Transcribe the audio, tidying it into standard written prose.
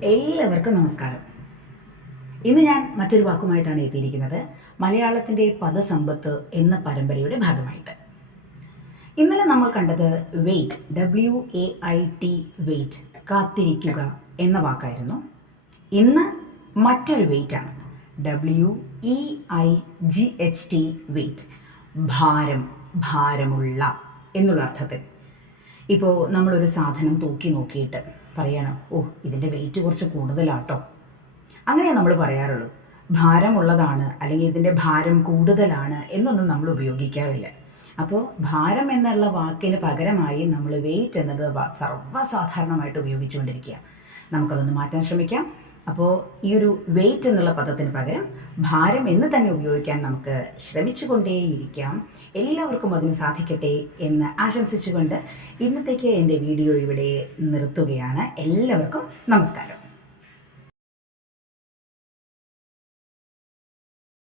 എല്ലാവർക്കും നമസ്കാരം. ഇന്ന് ഞാൻ മറ്റൊരു വാക്കുമായിട്ടാണ് എത്തിയിരിക്കുന്നത്. മലയാളത്തിൻ്റെ പദസമ്പത്ത് എന്ന പരമ്പരയുടെ ഭാഗമായിട്ട്. ഇന്നലെ നമ്മൾ കണ്ടത് വെയിറ്റ്, WAIT, വെയിറ്റ്, കാത്തിരിക്കുക എന്ന വാക്കായിരുന്നു. ഇന്ന് മറ്റൊരു വെയിറ്റാണ്, WEIGHT, വെയിറ്റ്, ഭാരം, ഭാരമുള്ള എന്നുള്ള അർത്ഥത്തിൽ. ഇപ്പോൾ നമ്മളൊരു സാധനം തൂക്കി നോക്കിയിട്ട് പറയണം, ഇതിൻ്റെ വെയിറ്റ് കുറച്ച് കൂടുതലാട്ടോ, അങ്ങനെയാണ് നമ്മൾ പറയാറുള്ളൂ. ഭാരമുള്ളതാണ് അല്ലെങ്കിൽ ഇതിൻ്റെ ഭാരം കൂടുതലാണ് എന്നൊന്നും നമ്മൾ ഉപയോഗിക്കാറില്ല. അപ്പോൾ ഭാരം എന്നുള്ള വാക്കിന് പകരമായി നമ്മൾ വെയിറ്റ് എന്നത് സർവ്വസാധാരണമായിട്ട് ഉപയോഗിച്ചുകൊണ്ടിരിക്കുക. നമുക്കതൊന്ന് മാറ്റാൻ ശ്രമിക്കാം. അപ്പോൾ ഈ ഒരു വെയിറ്റ് എന്നുള്ള പദത്തിന് പകരം ഭാരം എന്ന് തന്നെ ഉപയോഗിക്കാൻ നമുക്ക് ശ്രമിച്ചുകൊണ്ടേയിരിക്കാം. എല്ലാവർക്കും അതിന് സാധിക്കട്ടെ എന്ന് ആശംസിച്ചുകൊണ്ട് ഇന്നത്തേക്ക് എൻ്റെ വീഡിയോ ഇവിടെ നിർത്തുകയാണ്. എല്ലാവർക്കും നമസ്കാരം.